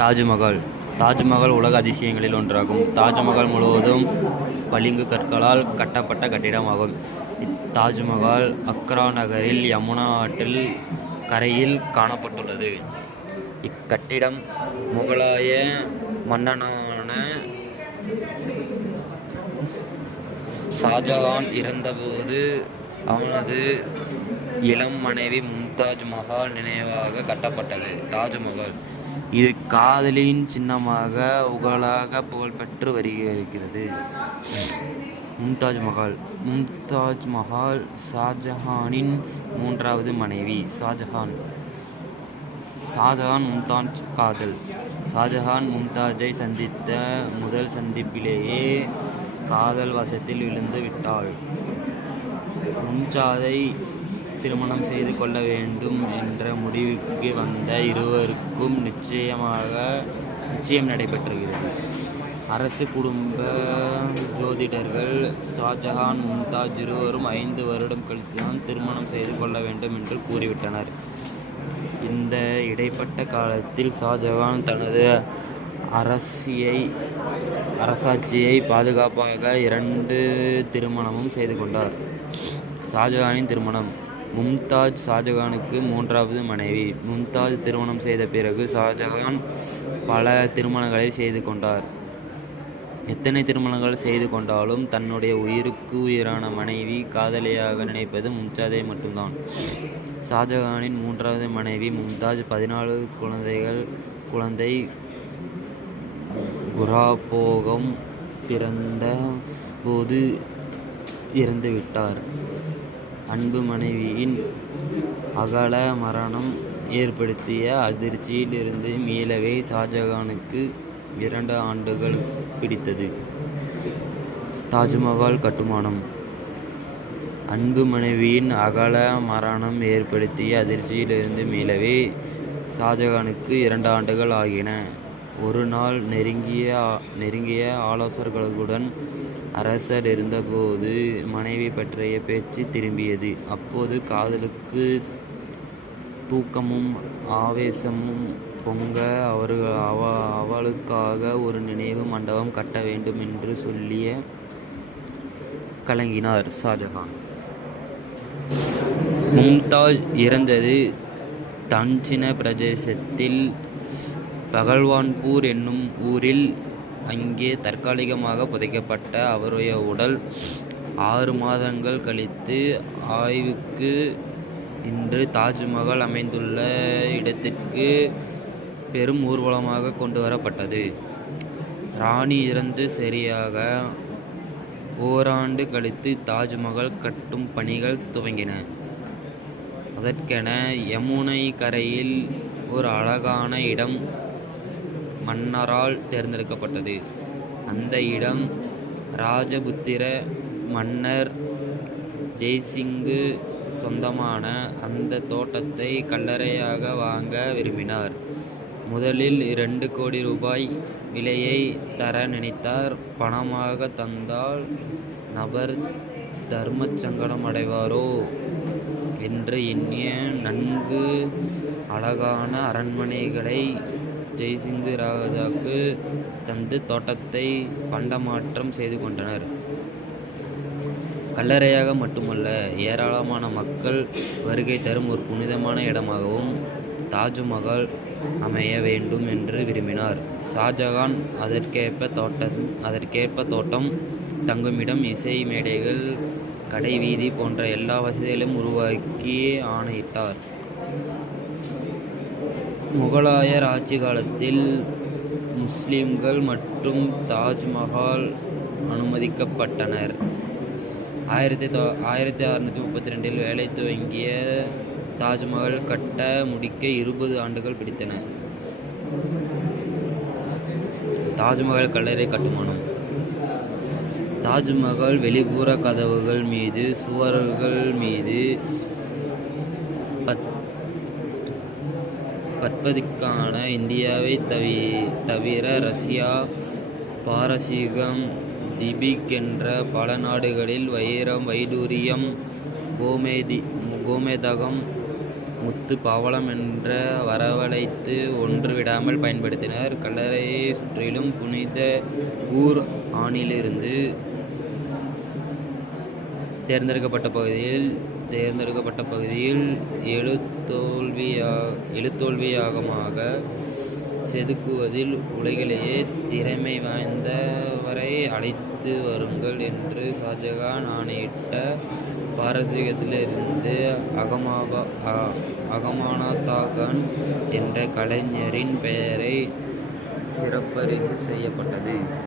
தாஜ்மஹால். தாஜ்மஹால் உலக அதிசயங்களில் ஒன்றாகும். தாஜ்மஹால் முழுவதும் பளிங்கு கற்களால் கட்டப்பட்ட கட்டிடமாகும். இத்தாஜ்மஹால் அக்ரா நகரில் யமுனா ஆற்றில் கரையில் காணப்பட்டுள்ளது. இக்கட்டிடம் முகலாய மன்னனான ஷாஜஹான் இறந்தபோது அவனது இளம் மனைவி மும்தாஜ் மஹால் நினைவாக கட்டப்பட்டது. தாஜ்மஹால் இது காதலின் சின்னமாக புகழாக புகழ்பெற்று வருகிறது. மும்தாஜ் மஹால். மும்தாஜ் மஹால் ஷாஜஹானின் மூன்றாவது மனைவி ஷாஜஹான். ஷாஜஹான் மும்தாஜ் காதல். ஷாஜஹான் மும்தாஜை சந்தித்த முதல் சந்திப்பிலேயே காதல் வசத்தில் விழுந்து விட்டாள். மும்தாஜை திருமணம் செய்து கொள்ள வேண்டும் என்ற முடிவுக்கு வந்த இருவருக்கும் நிச்சயமாக நிச்சயம் நடைபெற்றுகிறது. அரசு குடும்ப ஜோதிடர்கள் ஷாஜஹான் மும்தாஜ் இருவரும் ஐந்து வருடம் கழித்து தான் திருமணம் செய்து கொள்ள வேண்டும் என்று கூறிவிட்டனர். இந்த இடைப்பட்ட காலத்தில் ஷாஜஹான் தனது அரசியை அரசாட்சியை பாதுகாப்பாக இரண்டு திருமணமும் செய்து கொண்டார். ஷாஜஹானின் திருமணம் மும்தாஜ் ஷாஜகானுக்கு மூன்றாவது மனைவி. மும்தாஜ் திருமணம் செய்த பிறகு ஷாஜஹான் பல திருமணங்களை செய்து கொண்டார். எத்தனை திருமணங்கள் செய்து கொண்டாலும் தன்னுடைய உயிருக்கு உயிரான மனைவி காதலியாக நினைப்பது மும்தாஜை மட்டும்தான். ஷாஜகானின் மூன்றாவது மனைவி மும்தாஜ் பதினாலு குழந்தைகள் குழந்தை குராபோகம் பிறந்த போது இறந்துவிட்டார். அன்பு மனைவியின் அகால மரணம் ஏற்படுத்திய அதிர்ச்சியிலிருந்து மீளவே ஷாஜகானுக்கு இரண்டு ஆண்டுகள் பிடித்தது. தாஜ்மஹால் கட்டுமானம். அன்பு மனைவியின் அகல மரணம் ஏற்படுத்திய அதிர்ச்சியிலிருந்து மீளவே ஷாஜகானுக்கு இரண்டு ஆண்டுகள் ஆகின. ஒரு நாள் நெருங்கிய நெருங்கிய ஆலோசகர்களுடன் அரசர் இருந்தபோது மனைவி பற்றிய பேச்சு திரும்பியது. அப்போது காதலுக்கு தூக்கமும் ஆவேசமும் பொங்க அவர்கள் அவ அவளுக்காக ஒரு நினைவு மண்டபம் கட்ட வேண்டும் என்று சொல்லிய கலங்கினார் ஷாஜஹான் மும்தாஜ் இறந்தது தஞ்சின பிரதேசத்தில் பகல்வான்பூர் என்னும் ஊரில் அங்கே தற்காலிகமாக புதைக்கப்பட்ட அவருடைய உடல் ஆறு மாதங்கள் கழித்து ஆய்வுக்கு இன்று தாஜ்மஹால் அமைந்துள்ள இடத்திற்கு பெரும் ஊர்வலமாக கொண்டு வரப்பட்டது. ராணி இறந்து சரியாக ஓராண்டு கழித்து தாஜ்மஹால் கட்டும் பணிகள் துவங்கின. அதற்கென யமுனை கரையில் ஒரு அழகான இடம் மன்னரால் தேர்ந்தெடுக்கப்பட்டது. அந்த இடம் ராஜபுத்திர மன்னர் ஜெய்சிங்கு சொந்தமான அந்த தோட்டத்தை கல்லறையாக வாங்க விரும்பினார். முதலில் இரண்டு கோடி ரூபாய் விலையை தர நினைத்தார். பணமாக தந்தால் நபர் தர்மச்சங்கடம் அடைவாரோ என்று எண்ணிய நன்கு அழகான அரண்மனைகளை ஜெய்சிங்கு ராஜாவுக்கு தந்து தோட்டத்தை பண்டமாற்றம் செய்து கொண்டனர். கல்லறையாக மட்டுமல்ல ஏராளமான மக்கள் வருகை தரும் ஒரு புனிதமான இடமாகவும் தாஜ்மஹால் அமைய வேண்டும் என்று விரும்பினார். ஷாஜகான் அதற்கேற்ப தோட்டம் அதற்கேற்ப தோட்டம் தங்குமிடம் இசை மேடைகள் கடை வீதி போன்ற எல்லா வசதிகளையும் உருவாக்கி ஆணையிட்டார். முகலாயர் ஆட்சி காலத்தில் முஸ்லிம்கள் மற்றும் தாஜ்மஹால் அனுமதிக்கப்பட்டனர். ஆயிரத்தி தொ ஆயிரத்தி அறுநூற்றி முப்பத்தி ரெண்டில் வேலை துவங்கிய தாஜ்மஹால் கட்ட முடிக்க இருபது ஆண்டுகள் பிடித்தன. தாஜ்மஹால் கல்லறை கட்டுமானம். தாஜ்மஹால் வெளிப்புற கதவுகள் மீது சுவர்கள் மீது பத் பற்பதிக்கான இந்தியாவை தவி தவிர ரஷ்யா பாரசீகம் திபிக் என்ற பல நாடுகளில் வைரம் வைடூரியம் கோமேதி கோமேதகம் முத்து பவளம் என்ற வரவழைத்து ஒன்று விடாமல் பயன்படுத்தினர். கல்லறையை சுற்றிலும் புனித ஊர் ஆணிலிருந்து தேர்ந்தெடுக்கப்பட்ட பகுதியில் தேர்ந்தெடுக்கப்பட்ட பகுதியில் எழுத்தோல்வியா எழுத்தோல்வியாகமாக செதுக்குவதில் உலகிலேயே திறமை வாய்ந்தவரை அழைத்து வருங்கள் என்று ஷாஜகான் ஆணையிட்ட பாரசீகத்திலிருந்து அகமாபா அ- என்ற கலைஞரின் பெயரை சிறப்பரிசு செய்யப்பட்டது.